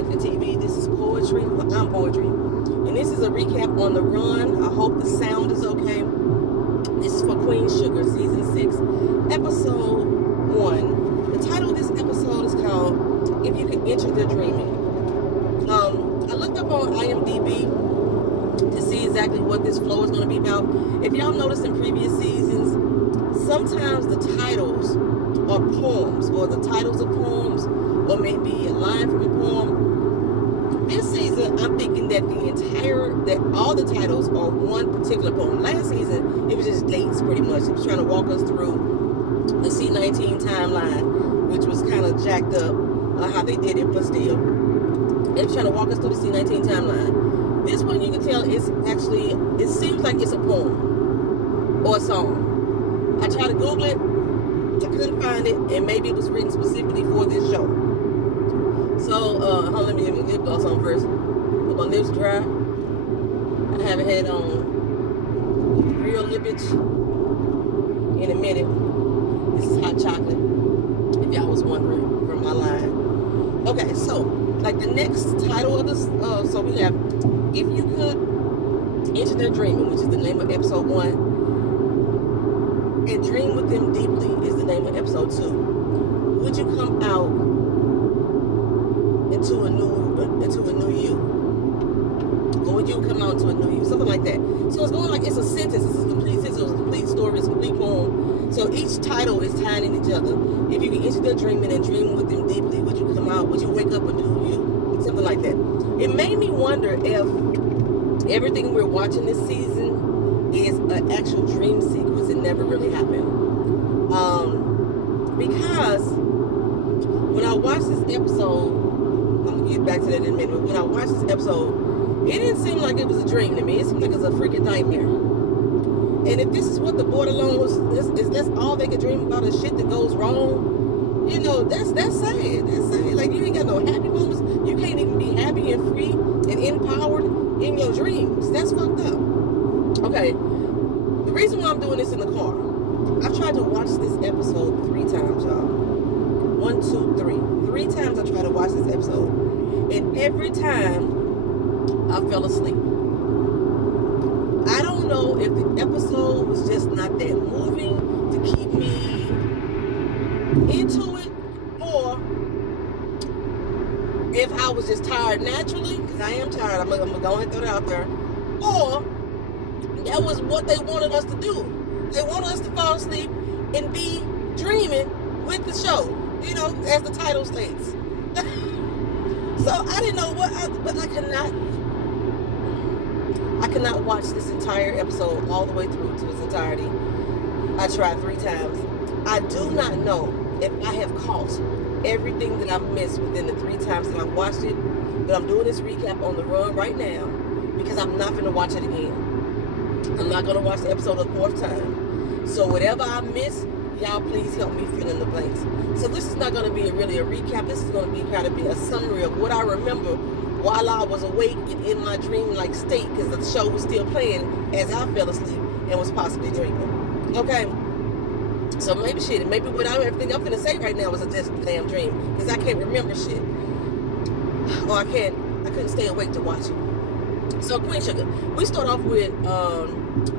Life and TV. This is Poetry. Well, I'm Poetry. And this is a recap on The Run. I hope the sound is okay. This is for Queen Sugar, Season 6, Episode 1. The title of this episode is called If You Can Enter the Dreaming. I looked up on IMDb to see exactly what this flow is going to be about. If y'all noticed in previous seasons, sometimes the titles are poems, or the titles of poems, or maybe a line from a poem. This season, I'm thinking that all the titles are one particular poem. Last season, it was just dates pretty much. It was trying to walk us through the C19 timeline, which was kind of jacked up how they did it, but still. They were trying to walk us through the C19 timeline. This one, you can tell, it seems like it's a poem or a song. I tried to Google it. I couldn't find it, and maybe it was written specifically for this show. So, hold on, let me get my lip gloss on first. But my lips dry. I haven't had on real lippage in a minute. This is hot chocolate, if y'all was wondering from my line. Okay, so, like the next title of this, so we have, If You Could Enter Their Dreaming, which is the name of episode 1. And Dream With Them Deeply is the name of episode 2. Would you come out into a new you? Or would you come out into a new you? Something like that. So it's going like it's a sentence. It's a complete sentence. It's a complete story. It's a complete poem. So each title is tying in each other. If you can enter their dreaming and dream with them deeply, would you come out? Would you wake up a new you? Something like that. It made me wonder if everything we're watching this season is an actual dream sequence. It never really happened. Because when I watched this episode, I'm going to get back to that in a minute, but when I watched this episode, it didn't seem like it was a dream to me. It seemed like it was a freaking nightmare. And if this is what the borderline was, that's all they could dream about is shit that goes wrong, you know, that's sad. That's sad. Like, you ain't got no happy moments. You can't even be happy and free and empowered in your dreams. That's fucked up. Okay, the reason why I'm doing this in the car, I've tried to watch this episode 3 times, y'all. 1, 2, 3. 3 times I tried to watch this episode. And every time, I fell asleep. I don't know if the episode was just not that moving to keep me into it, or if I was just tired naturally, because I am tired. I'm going to go ahead and throw it out there. Or that was what they wanted us to do. They wanted us to fall asleep and be dreaming with the show, you know, as the title states. So I didn't know but I cannot watch this entire episode all the way through to its entirety. I tried 3 times. I do not know if I have caught everything that I've missed within the 3 times that I've watched it, but I'm doing this recap on The Run right now because I'm not going to watch it again. I'm not going to watch the episode a 4th time. So whatever I miss, y'all please help me fill in the blanks. So this is not going to be really a recap. This is going to be kind of a summary of what I remember while I was awake and in my dream-like state, because the show was still playing as I fell asleep and was possibly dreaming. Okay? So maybe without everything I'm going to say right now was just a damn dream, because I can't remember shit. Or I couldn't stay awake to watch it. So Queen Sugar, we start off with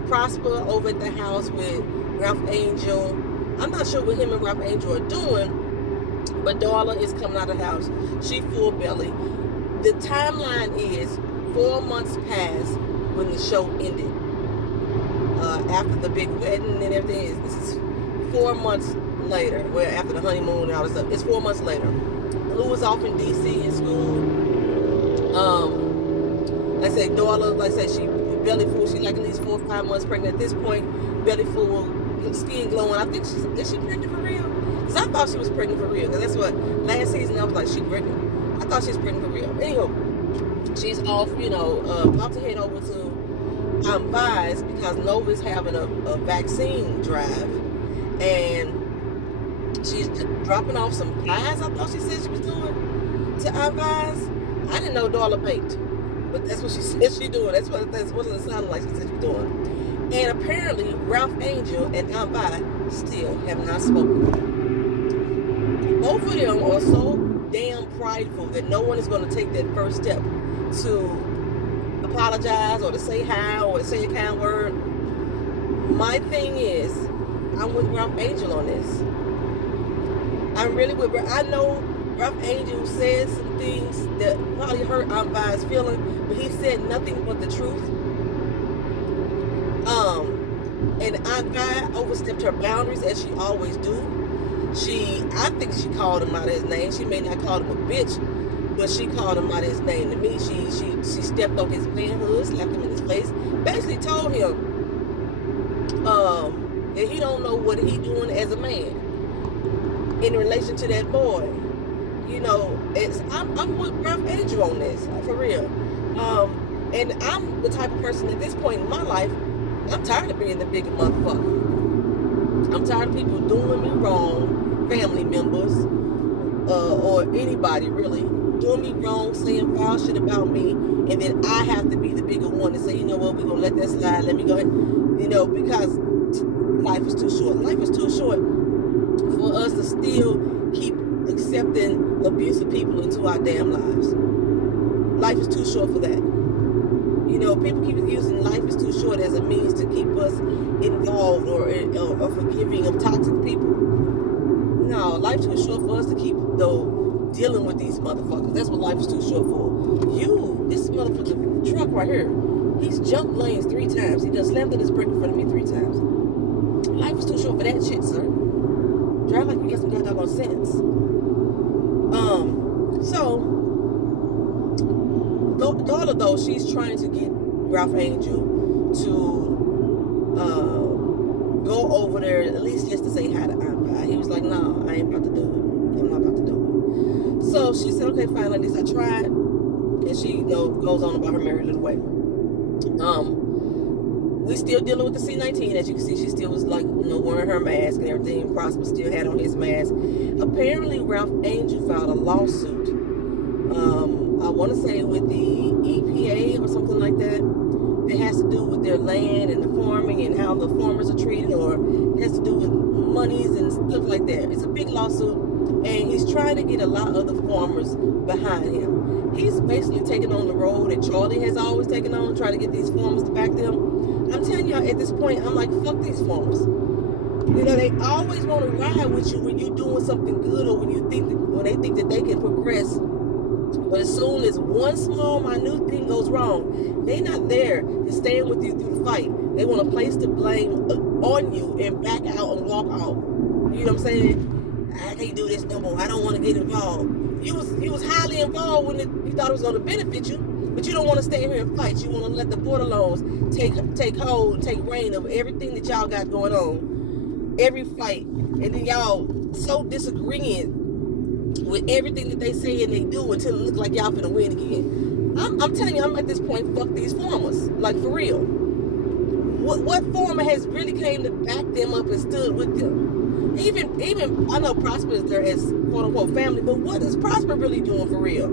Prosper over at the house with Ralph Angel. I'm not sure what him and Ralph Angel are doing, but Darla is coming out of the house. She full belly. The timeline is 4 months past when the show ended. After the big wedding and everything, this is 4 months later. Well, after the honeymoon and all this stuff, it's 4 months later. Lou was off in D.C. in school. Like I say, Darla, like I say, she belly full. She like at least 4 or 5 months pregnant at this point. Belly full, skin glowing. I think is she pregnant for real? Because I thought she was pregnant for real. Because that's what last season I was like, she pregnant. I thought she was pregnant for real. Anywho, she's off, you know, about to head over to Vise because Nova's having a vaccine drive, and she's dropping off some pies. I thought she said she was doing to Vise. I didn't know Darla baked, but that's what she said she doing. That's what it sounded like she said she was doing. And apparently, Ralph Angel and Vi still have not spoken. Both of them are so damn prideful that no one is going to take that first step to apologize or to say hi or to say a kind word. My thing is, I'm with Ralph Angel on this. I'm really with. I know Ralph Angel said some things that probably hurt Aunt Vi's feeling, but he said nothing but the truth. And Aunt Vi overstepped her boundaries as she always do. I think she called him out of his name. She may not call him a bitch, but she called him out of his name. To me, she stepped on his manhood, slapped him in his face, basically told him that he don't know what he doing as a man in relation to that boy. You know, I'm with Ralph Angel on this, for real. And I'm the type of person at this point in my life, I'm tired of being the bigger motherfucker. I'm tired of people doing me wrong, family members, or anybody really, doing me wrong, saying foul shit about me, and then I have to be the bigger one and say, you know what, we're going to let that slide, let me go ahead. You know, because life is too short. Life is too short for us to still keep accepting abusive people into our damn lives. Life is too short for that. You know, people keep using life is too short as a means to keep us involved or forgiving of toxic people. No, life is too short for us to keep, though, dealing with these motherfuckers. That's what life is too short for. This motherfucking truck right here, he's jumped lanes 3 times. He just slammed in his brake in front of me 3 times. Life is too short for that shit, sir. Drive like you got some goddamn sense. So, daughter though, she's trying to get Ralph Angel to go over there at least just to say hi to Aunt Vi. He was like, no, I ain't about to do it. I'm not about to do it. So she said, okay, fine, like this, I tried. And she goes on about her merry little way. We still dealing with the C-19. As you can see, she still was like, wearing her mask and everything. Prosper still had on his mask. Apparently, Ralph Angel filed a lawsuit. I want to say with the EPA or something like that. It has to do with their land and the farming and how the farmers are treated, or it has to do with monies and stuff like that. It's a big lawsuit, and he's trying to get a lot of the farmers behind him. He's basically taking on the role that Charlie has always taken on, trying to get these farmers to back them. I'm telling y'all, at this point, I'm like, fuck these farmers. You know, they always want to ride with you when you're doing something good, or when they think that they can progress. But as soon as one small, minute thing goes wrong, they're not there to stand with you through the fight. They want to place the blame on you and back out and walk out. You know what I'm saying? I can't do this no more. I don't want to get involved. You was highly involved when you thought it was going to benefit you, but you don't want to stay here and fight. You want to let the borderlands take hold, take reign of everything that y'all got going on, every fight, and then y'all so disagreeing with everything that they say and they do until it look like y'all finna win again. I'm telling you, I'm at this point, fuck these farmers. Like, for real. What farmer has really came to back them up and stood with them? Even I know Prosper is there as quote-unquote family, but what is Prosper really doing for real?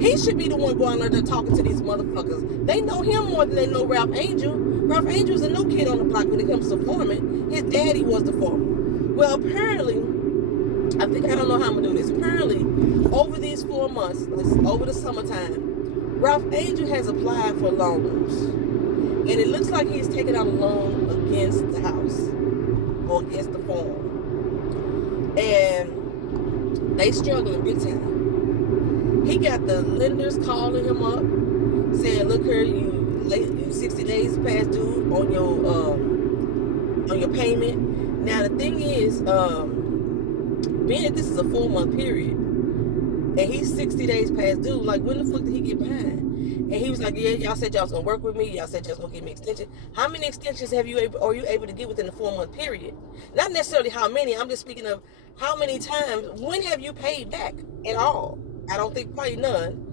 He should be the one going out there talking to these motherfuckers. They know him more than they know Ralph Angel. Ralph Angel's a new kid on the block when it comes to farming. His daddy was the farmer. Well, apparently, I don't know how I'm going to do this. Apparently, over these 4 months, over the summertime, Ralph Angel has applied for loans. And it looks like he's taking out a loan against the house or against the farm. And they struggling big time. He got the lenders calling him up, saying, look here, you 60 days past due on your payment. Now, the thing is, being that this is a 4-month period, and he's 60 days past due, like, when the fuck did he get behind? And he was like, yeah, y'all said y'all was going to work with me. Y'all said y'all was going to give me an extension. How many extensions are you able to get within the 4-month period? Not necessarily how many. I'm just speaking of how many times. When have you paid back at all? I don't think probably none.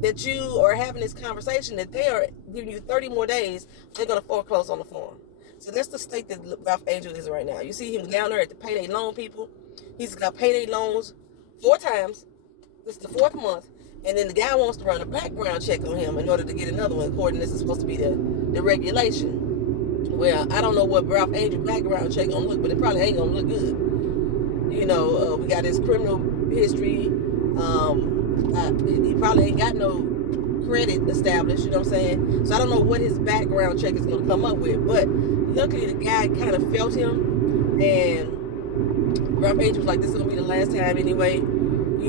That you are having this conversation that they are giving you 30 more days, they're going to foreclose on the farm. So that's the state that Ralph Angel is right now. You see him down there at the payday loan people. He's got payday loans 4 times. This is the 4th month. And then the guy wants to run a background check on him in order to get another one, according to this is supposed to be the regulation. Well, I don't know what Ralph Angel background check gonna look, but it probably ain't gonna look good. We got his criminal history. He probably ain't got no credit established, you know what I'm saying? So I don't know what his background check is going to come up with. But luckily, the guy kind of felt him. And Ralph Angel was like, this is going to be the last time anyway.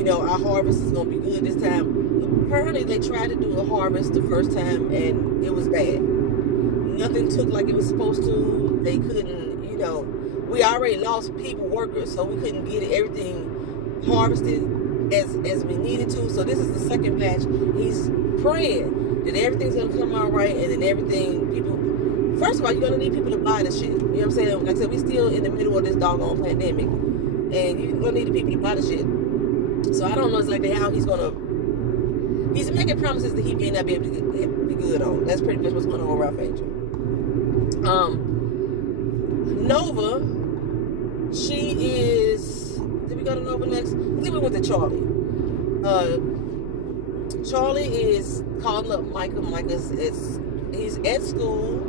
Our harvest is going to be good this time. Apparently, they tried to do a harvest the first time, and it was bad. Nothing took like it was supposed to. They couldn't, we already lost people, workers, so we couldn't get everything harvested as we needed to. So this is the second batch. He's praying that everything's going to come out right, and then first of all, you're going to need people to buy the shit. You know what I'm saying? Like I said, we still in the middle of this doggone pandemic, and you're going to need the people to buy the shit. So I don't know exactly how he's making promises that he may not be able to be good on. That's pretty much what's going on with Ralph Angel. Nova, she is, did we go to Nova next? I think we went to Charlie. Charlie is calling up Micah. He's at school,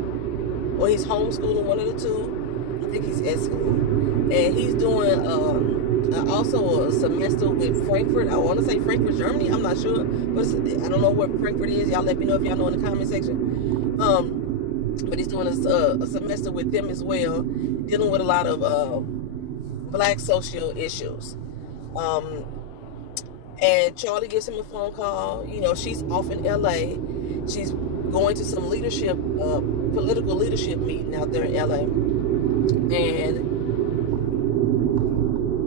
or he's homeschooling, one of the two. I think he's at school. And he's doing also a semester with Frankfurt. I want to say Frankfurt, Germany. I'm not sure. But I don't know what Frankfurt is. Y'all let me know if y'all know in the comment section. But he's doing a semester with them as well, dealing with a lot of black social issues. And Charlie gives him a phone call. She's off in LA. She's going to some political leadership meeting out there in LA. And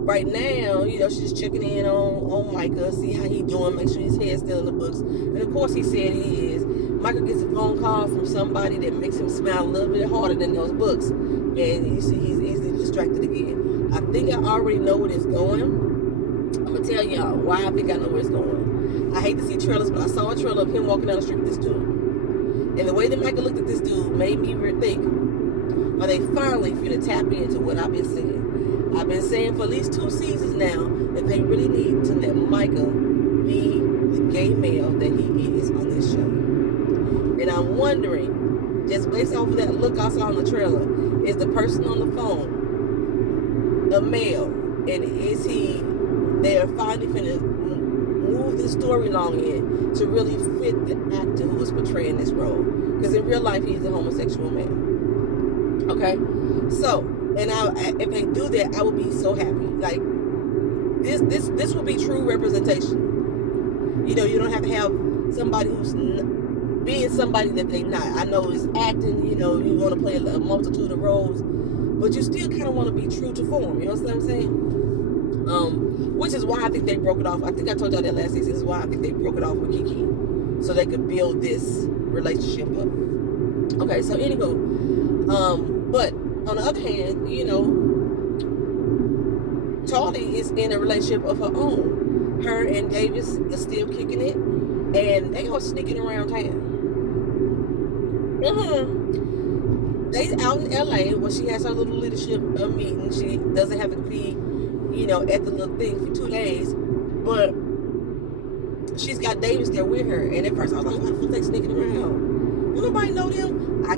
right now, she's checking in on Micah, see how he doing, make sure his head's still in the books. And of course, he said he is. Micah gets a phone call from somebody that makes him smile a little bit harder than those books. And you see, he's easily distracted again. I think I already know where it's going. I'm going to tell y'all why I think I know where it's going. I hate to see trailers, but I saw a trailer of him walking down the street with this dude. And the way that Micah looked at this dude made me think, are they finally finna tap into what I've been saying? I've been saying for at least 2 seasons now that they really need to let Micah be the gay male that he is on this show. And I'm wondering, just based off of that look I saw on the trailer, is the person on the phone a male? And is he there finally finna move this story along in to really fit the actor who is portraying this role? Because in real life, he's a homosexual man. Okay? So, and if they do that, I would be so happy. Like, this will be true representation. You don't have to have somebody who's being somebody that they not. I know it's acting, you want to play a multitude of roles, but you still kind of want to be true to form. You know what I'm saying? Which is why I think they broke it off. I think I told y'all that last season. This is why I think they broke it off with Kiki, so they could build this relationship up. Okay, so anywho, but on the other hand, Charlie is in a relationship of her own. Her and Davis are still kicking it, and they are sneaking around town. They out in LA when she has her little leadership meeting. She doesn't have to be, at the little thing for 2 days, but she's got Davis there with her. And at first I was like, why the fuck they sneaking around? Don't nobody know them? I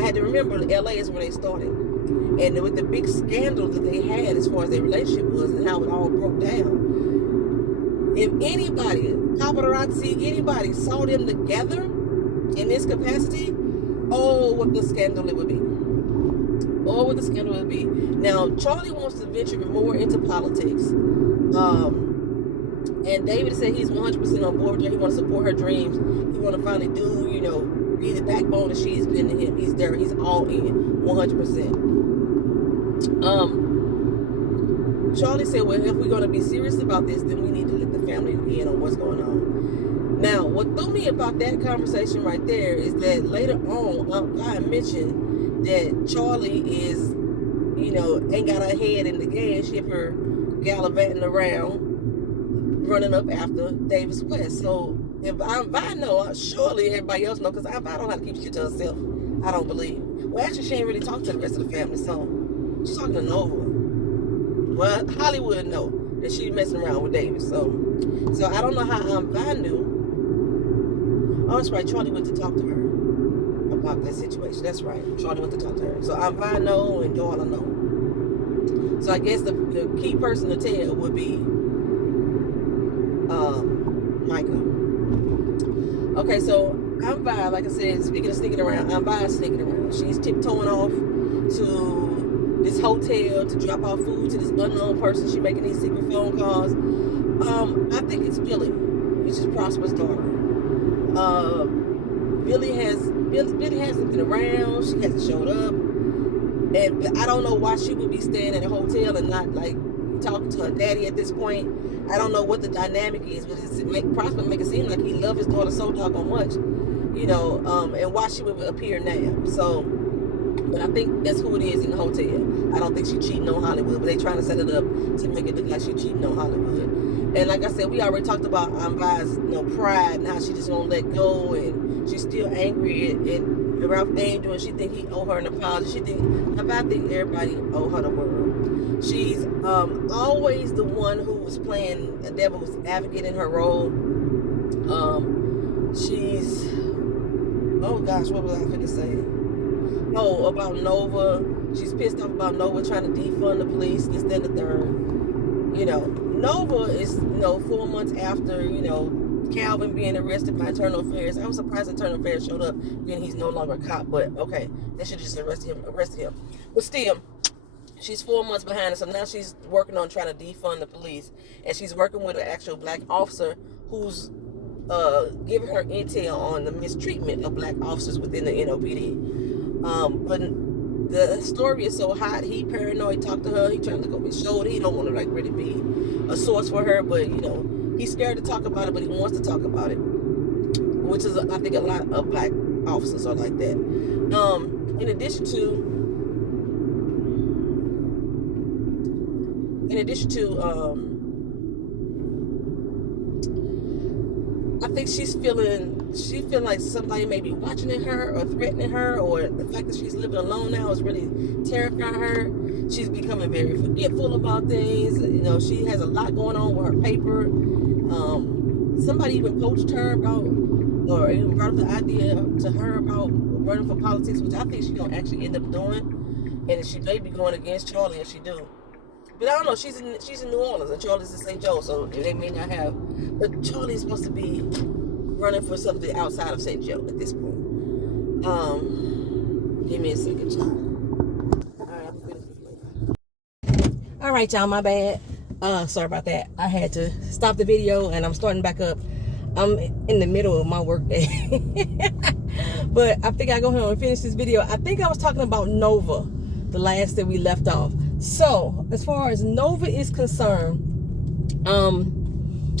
had to remember LA is where they started. And with the big scandal that they had as far as their relationship was and how it all broke down, if anybody, paparazzi, anybody saw them together in this capacity, oh, what the scandal it would be. Oh, what the scandal it would be. Now, Charlie wants to venture more into politics. And David said he's 100% on board with her. He wants to support her dreams. He want to finally be the backbone that she's been to him. He's there. He's all in, 100%. Charlie said, well, if we're going to be serious about this, then we need to let the family in on what's going on. Now, what threw me about that conversation right there is that later on, I mentioned that Charlie is, ain't got her head in the game. She have her gallivanting around, running up after Davis West. So if I know, surely everybody else know, because I don't know how to keep shit to herself. I don't believe. Well, actually, she ain't really talked to the rest of the family, so she's talking to Nova. Well, Hollywood know that she's messing around with Davis. So I don't know how Vi knew. Oh, that's right. Charlie went to talk to her about that situation. That's right. Charlie went to talk to her. So Vi know and Darla know. So I guess the key person to tell would be Micah. Okay, so Aunt Vi, like I said, speaking of sneaking around, Aunt Vi is sneaking around. She's tiptoeing off to this hotel to drop off food to this unknown person. She's making these secret phone calls. I think it's Billy, which is Prosper's daughter. Billy hasn't been around. She hasn't showed up, and I don't know why she would be staying at a hotel and not like talking to her daddy at this point. I don't know what the dynamic is, but Prosper make it seem like he loves his daughter so doggone much, and why she would appear now. So, but I think that's who it is in the hotel. I don't think she's cheating on Hollywood, but they trying to set it up to make it look like she's cheating on Hollywood. And like I said, we already talked about Aunt Vi's, pride and how she just won't let go, and she's still angry at Ralph Angel, and she think he owe her an apology. I think everybody owe her the world. She's always the one who was playing a devil's advocate in her role. She's, oh gosh, what was I finna say? Oh, about Nova. She's pissed off about Nova trying to defund the police, this, that, and the third. Nova is, 4 months after, Calvin being arrested by Internal Affairs. I was surprised Internal Affairs showed up, then he's no longer a cop, but okay, they should just arrest him. But still, she's 4 months behind, so now she's working on trying to defund the police, and she's working with an actual black officer who's giving her intel on the mistreatment of black officers within the NOPD. But the story is so hot. He paranoid, talk to her. He trying to look over his shoulder. He don't want to really be a source for her, but he's scared to talk about it, but he wants to talk about it, which is I think a lot of black officers are like that. In addition to I think she feel like somebody may be watching her or threatening her, or the fact that she's living alone now is really terrifying her. She's becoming very forgetful about things. She has a lot going on with her paper. Somebody even poached her about, or even brought up the idea to her about running for politics, which I think she's gonna actually end up doing, and she may be going against Charlie if she do. But I don't know. She's in New Orleans, and Charlie's in St. Joe, so they may not have. But Charlie's supposed to be running for something outside of St. Joe at this point. Give me a second, child. All right, I'm finished this later. All right, y'all. My bad. Sorry about that. I had to stop the video, and I'm starting back up. I'm in the middle of my work day, but I think I go ahead and finish this video. I think I was talking about Nova, the last that we left off. So as far as Nova is concerned,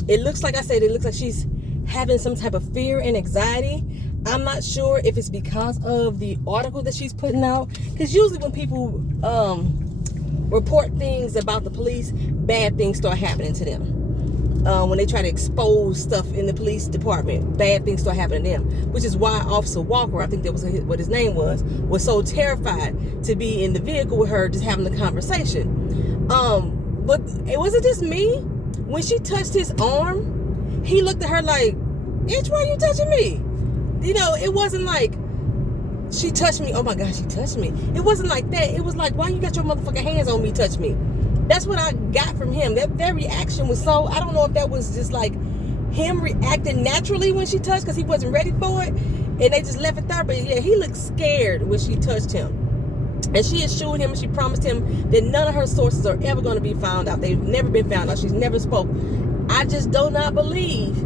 it looks like she's having some type of fear and anxiety. I'm not sure if it's because of the article that she's putting out, because usually when people report things about the police, bad things start happening to them. When they try to expose stuff in the police department, bad things start happening to them, which is why Officer Walker, I think that was what his name was so terrified to be in the vehicle with her, just having the conversation. But it wasn't just me. When she touched his arm, he looked at her like, "Bitch, why are you touching me?" It wasn't like she touched me. Oh my gosh, she touched me. It wasn't like that. It was like, why you got your motherfucking hands on me, touch me? That's what I got from him. That reaction was so, I don't know if that was just like him reacting naturally when she touched, because he wasn't ready for it, and they just left it there. But yeah, he looked scared when she touched him. And she assured him, and she promised him that none of her sources are ever going to be found out. They've never been found out. She's never spoke. I just do not believe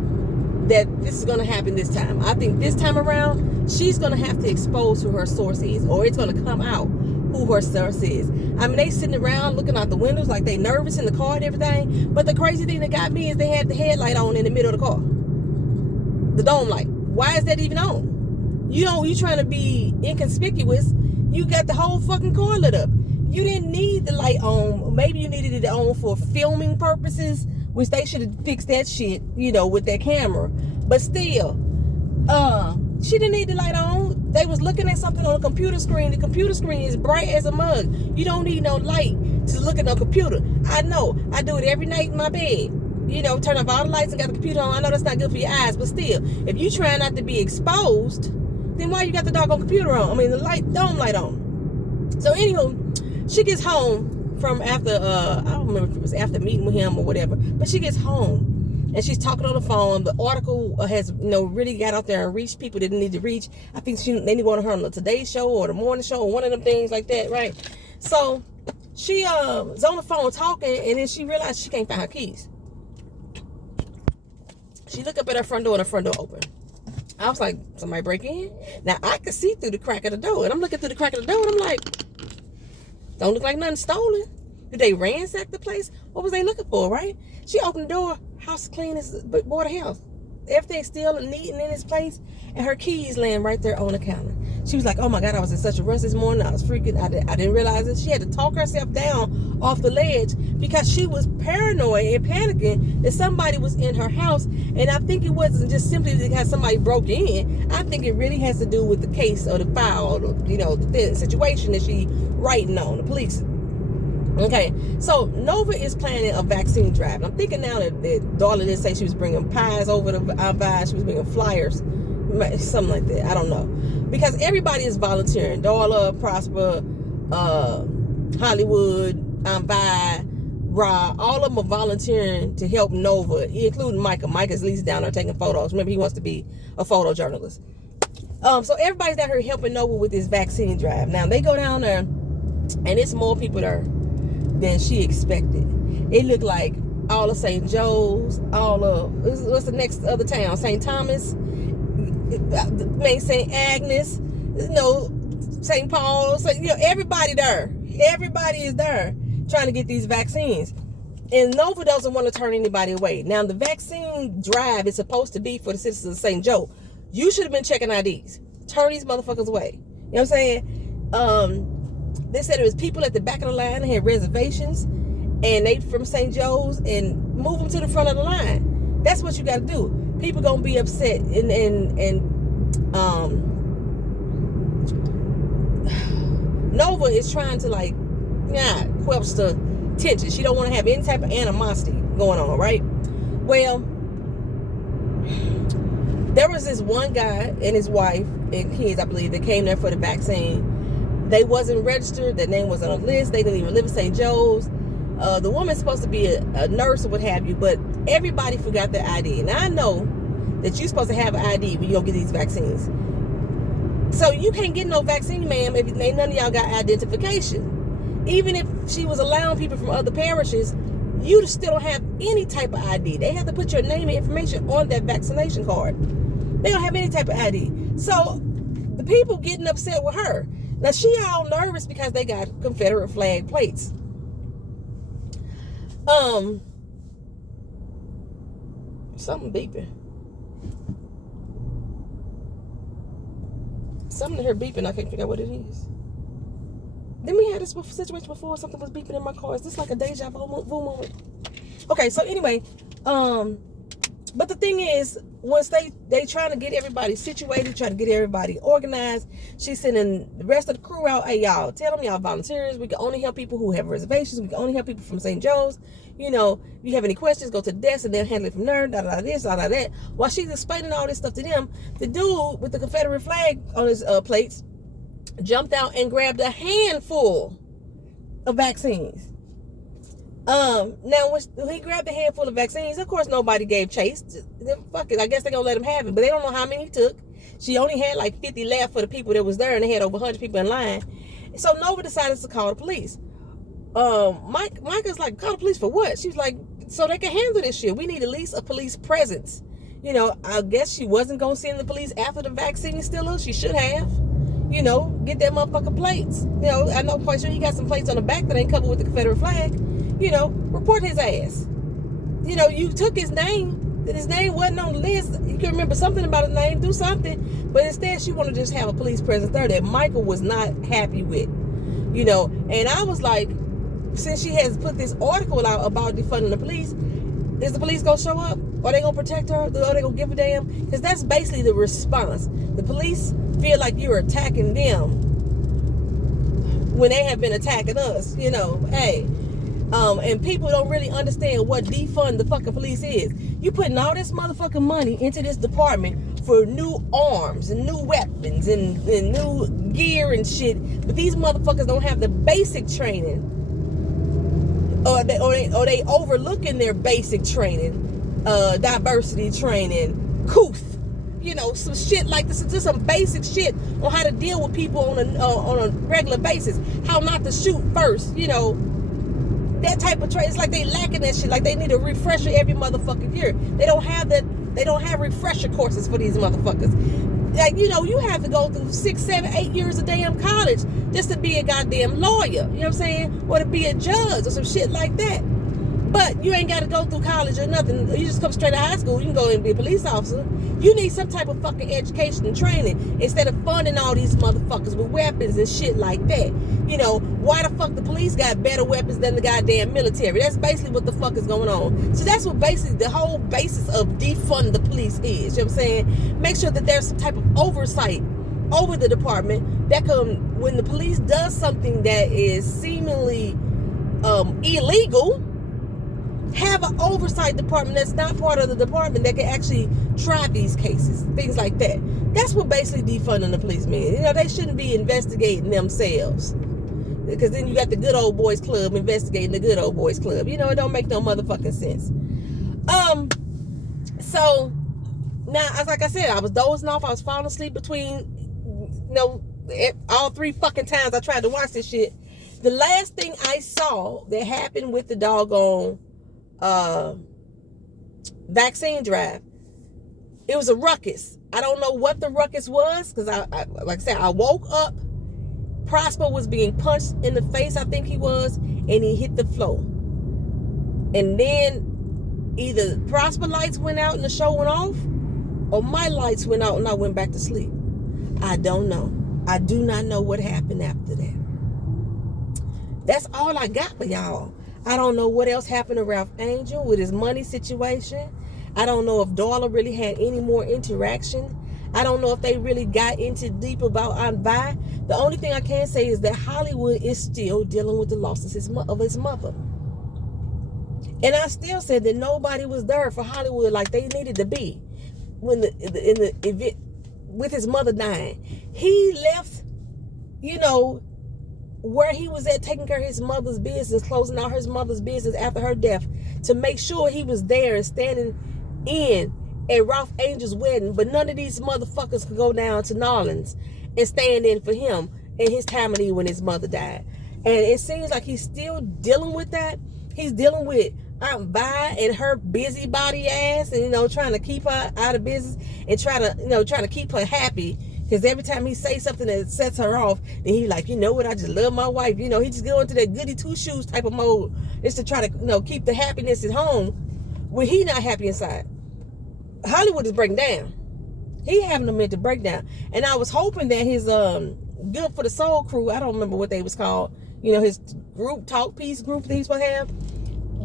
that this is going to happen this time. I think this time around, she's going to have to expose who her source is, or it's going to come out who her source is. I mean, they sitting around looking out the windows like they nervous in the car and everything. But the crazy thing that got me is they had the headlight on in the middle of the car. The dome light. Why is that even on? You trying to be inconspicuous. You got the whole fucking car lit up. You didn't need the light on. Maybe you needed it on for filming purposes, which they should have fixed that shit, with their camera. But still, she didn't need the light on. They was looking at something on a computer screen. The computer screen is bright as a mug. You don't need no light to look at no computer. I know. I do it every night in my bed. Turn off all the lights and got the computer on. I know that's not good for your eyes, but still, if you try not to be exposed, then why you got the doggone computer on? I mean, the dome light on. So anywho, she gets home from after, I don't remember if it was after meeting with him or whatever, but she gets home and she's talking on the phone. The article has, really got out there and reached people that didn't need to reach. I think they wanted her on the Today Show or the Morning Show or one of them things like that, right? So she was on the phone talking, and then she realized she can't find her keys. She looked up at her front door, and the front door open. I was like, somebody break in? Now, I could see through the crack of the door, and I'm looking through the crack of the door, and I'm like, don't look like nothing stolen. Did they ransack the place? What was they looking for, right? She opened the door, house clean as Board of Health. Everything's still neat and in its place, and her keys laying right there on the counter. She was like, oh my God, I was in such a rush this morning. I was freaking, I didn't realize it. She had to talk herself down off the ledge because she was paranoid and panicking that somebody was in her house. And I think it wasn't just simply because somebody broke in. I think it really has to do with the case or the file, or, the situation that she writing on, the police. Okay, so Nova is planning a vaccine drive. I'm thinking now that Darla did say she was bringing pies over to Avide. She was bringing flyers, something like that. I don't know. Because everybody is volunteering. Darla, Prosper, Hollywood, Avide, Ra, all of them are volunteering to help Nova, including Micah. Micah's at least down there taking photos. Remember, he wants to be a photojournalist. So everybody's down here helping Nova with this vaccine drive. Now, they go down there, and it's more people there than she expected. It looked like all of St. Joe's, all of, what's the next other town? St. Thomas, St. Agnes, St. Paul. So, everybody there. Everybody is there trying to get these vaccines. And Nova doesn't want to turn anybody away. Now, the vaccine drive is supposed to be for the citizens of St. Joe. You should have been checking IDs. Turn these motherfuckers away. You know what I'm saying? They said it was people at the back of the line that had reservations, and they from St. Joe's, and move them to the front of the line. That's what you got to do. People gonna be upset, and Nova is trying to quelch the tension. She don't want to have any type of animosity going on, right? Well, there was this one guy and his wife and kids, I believe, that came there for the vaccine. They wasn't registered. Their name wasn't on the list. They didn't even live in St. Joe's. The woman's supposed to be a nurse or what have you, but everybody forgot their ID. Now, I know that you're supposed to have an ID when you go get these vaccines. So you can't get no vaccine, ma'am, if none of y'all got identification. Even if she was allowing people from other parishes, you still don't have any type of ID. They have to put your name and information on that vaccination card. They don't have any type of ID. So the people getting upset with her. Now, she all nervous because they got Confederate flag plates. Something beeping. Something here beeping. I can't figure out what it is. Didn't we have this situation before? Something was beeping in my car. Is this like a deja vu moment? Okay, so anyway, but the thing is, once they trying to get everybody situated, trying to get everybody organized, she's sending the rest of the crew out. Hey, y'all, tell them y'all volunteers. We can only help people who have reservations. We can only help people from St. Joe's. If you have any questions, go to the desk and they'll handle it from there. This, that. While she's explaining all this stuff to them, the dude with the Confederate flag on his plates jumped out and grabbed a handful of vaccines. Now when he grabbed a handful of vaccines, of course nobody gave chase. Fuck it, I guess they're gonna let him have it, but they don't know how many he took. She only had like 50 left for the people that was there, and they had over 100 people in line. So Nova decided to call the police. Micah's like, call the police for what? She was like, so they can handle this shit. We need at least a police presence. I guess she wasn't gonna send the police after the vaccine still up. She should have. Get that motherfucker plates. I know quite sure he got some plates on the back that ain't covered with the Confederate flag. Report his ass. You took his name, that his name wasn't on the list. You can remember something about his name, do something. But instead, she wanted to just have a police presence there that Michael was not happy with. And I was like, since she has put this article out about defunding the police, is the police gonna show up? Are they gonna protect her? Are they gonna give a damn? Because that's basically the response. The police feel like you're attacking them when they have been attacking us. Hey. And people don't really understand what defund the fucking police is. You putting all this motherfucking money into this department for new arms and new weapons and new gear and shit, but these motherfuckers don't have the basic training or they overlooking their basic training, diversity training, couth, some shit like this. Just some basic shit on how to deal with people on a regular basis, how not to shoot first, that type of training. It's like they lacking that shit. Like they need a refresher every motherfucking year. They don't have that. They don't have refresher courses for these motherfuckers. Like, you have to go through 6, 7, 8 years of damn college just to be a goddamn lawyer. You know what I'm saying? Or to be a judge or some shit like that. But you ain't got to go through college or nothing. You just come straight to high school. You can go and be a police officer. You need some type of fucking education and training instead of funding all these motherfuckers with weapons and shit like that. Why the fuck the police got better weapons than the goddamn military? That's basically what the fuck is going on. So that's what basically the whole basis of defund the police is. You know what I'm saying? Make sure that there's some type of oversight over the department that when the police does something that is seemingly illegal, have an oversight department that's not part of the department that can actually try these cases, things like that. That's what basically defunding the police means. They shouldn't be investigating themselves, because then you got the good old boys club investigating the good old boys club. It don't make no motherfucking sense. So now, like I said, I was dozing off. I was falling asleep between, all 3 fucking times I tried to watch this shit. The last thing I saw that happened with the doggone vaccine drive, it was a ruckus. I don't know what the ruckus was, because I like I said, I woke up, Prosper was being punched in the face, I think he was, and he hit the floor. And then either Prosper lights went out and the show went off, or my lights went out and I went back to sleep. I don't know. I do not know what happened after that. That's all I got for y'all. I don't know what else happened to Ralph Angel with his money situation. I don't know if Darla really had any more interaction. I don't know if they really got into deep about Aunt Vi. The only thing I can say is that Hollywood is still dealing with the loss of his mother. And I still said that nobody was there for Hollywood like they needed to be when in the event with his mother dying. He left, where he was at, taking care of his mother's business, closing out his mother's business after her death, to make sure he was there and standing in at Ralph Angel's wedding. But none of these motherfuckers could go down to Nolans and stand in for him in his time of need when his mother died. And it seems like he's still dealing with that. He's dealing with Aunt Vi and her busybody ass, and trying to keep her out of business and trying to keep her happy. Because every time he says something that sets her off, then he like, what, I just love my wife. He just go into that goody two shoes type of mode. It's to try to, keep the happiness at home when he not happy inside. Hollywood is breaking down. He having a mental breakdown. And I was hoping that his Good for the Soul crew, I don't remember what they was called, his group, talk piece group that he's supposed to have,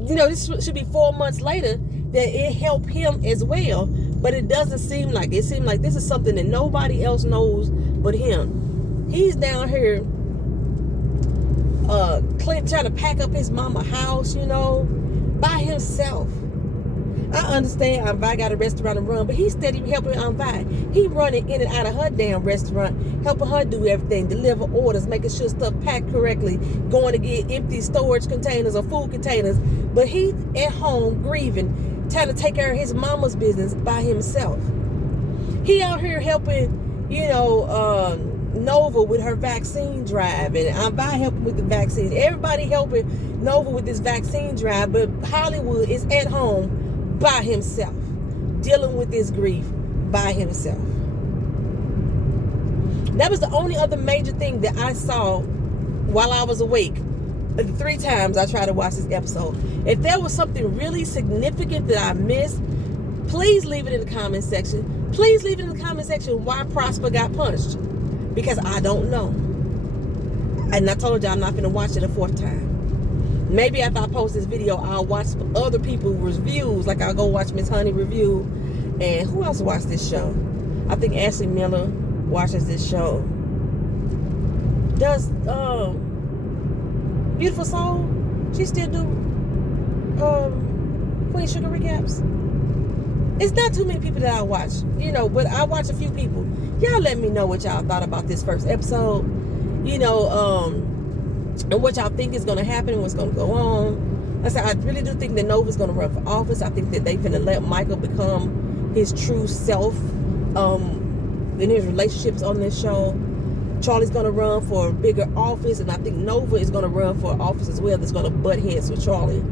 this should be 4 months later, that it helped him as well. But it doesn't seem like it. It seems like this is something that nobody else knows but him. He's down here Clint trying to pack up his mama house, by himself. I understand Aunt Vi got a restaurant to run, but he's steady helping Aunt Vi. He running in and out of her damn restaurant, helping her do everything, deliver orders, making sure stuff packed correctly, going to get empty storage containers or food containers. But he at home grieving, trying to take care of his mama's business by himself. He out here helping, Nova with her vaccine drive, and Aunt Vi helping with the vaccine. Everybody helping Nova with this vaccine drive, but Hollywood is at home by himself, dealing with this grief by himself. That was the only other major thing that I saw while I was awake. The 3 times I tried to watch this episode. If there was something really significant that I missed, please leave it in the comment section. Please leave it in the comment section why Prosper got punched. Because I don't know. And I told you I'm not going to watch it a 4th time. Maybe after I post this video, I'll watch other people's reviews. Like I'll go watch Miss Honey review. And who else watched this show? I think Ashley Miller watches this show. Does Beautiful Soul, she still do Queen Sugar recaps? It's not too many people that I watch, but I watch a few people. Y'all let me know what y'all thought about this first episode, and what y'all think is going to happen and what's going to go on. I said, I really do think that Nova's going to run for office. I think that they finna let Michael become his true self in his relationships on this show. Charlie's going to run for a bigger office, and I think Nova is going to run for office as well. That's going to butt heads with Charlie.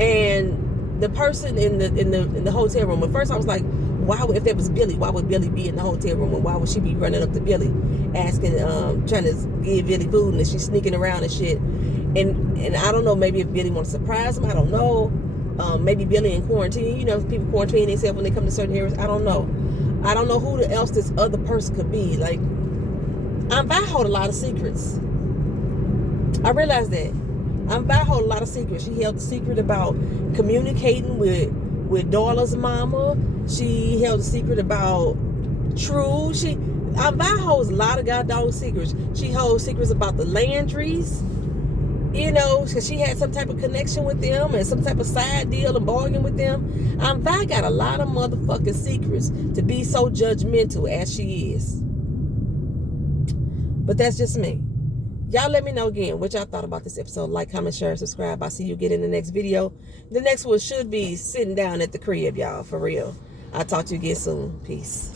And the person in the hotel room. At first, I was like, why would, if that was Billy, why would Billy be in the hotel room, and why would she be running up to Billy, asking, trying to give Billy food, and she's sneaking around and shit. And I don't know, maybe if Billy wants to surprise him, I don't know. Maybe Billy in quarantine. You know, people quarantine themselves when they come to certain areas. I don't know. I don't know who else this other person could be. Like, I hold a lot of secrets. I realize that. I hold a lot of secrets. She held the secret about communicating with Darla's mama. She held a secret about True. I holds a lot of goddamn secrets. She holds secrets about the Landrys. You know, because she had some type of connection with them and some type of side deal and bargain with them. Vi got a lot of motherfucking secrets to be so judgmental as she is. But that's just me. Y'all let me know again what y'all thought about this episode. Like, comment, share, subscribe. I'll see you again in the next video. The next one should be sitting down at the crib, y'all, for real. I'll talk to you again soon. Peace.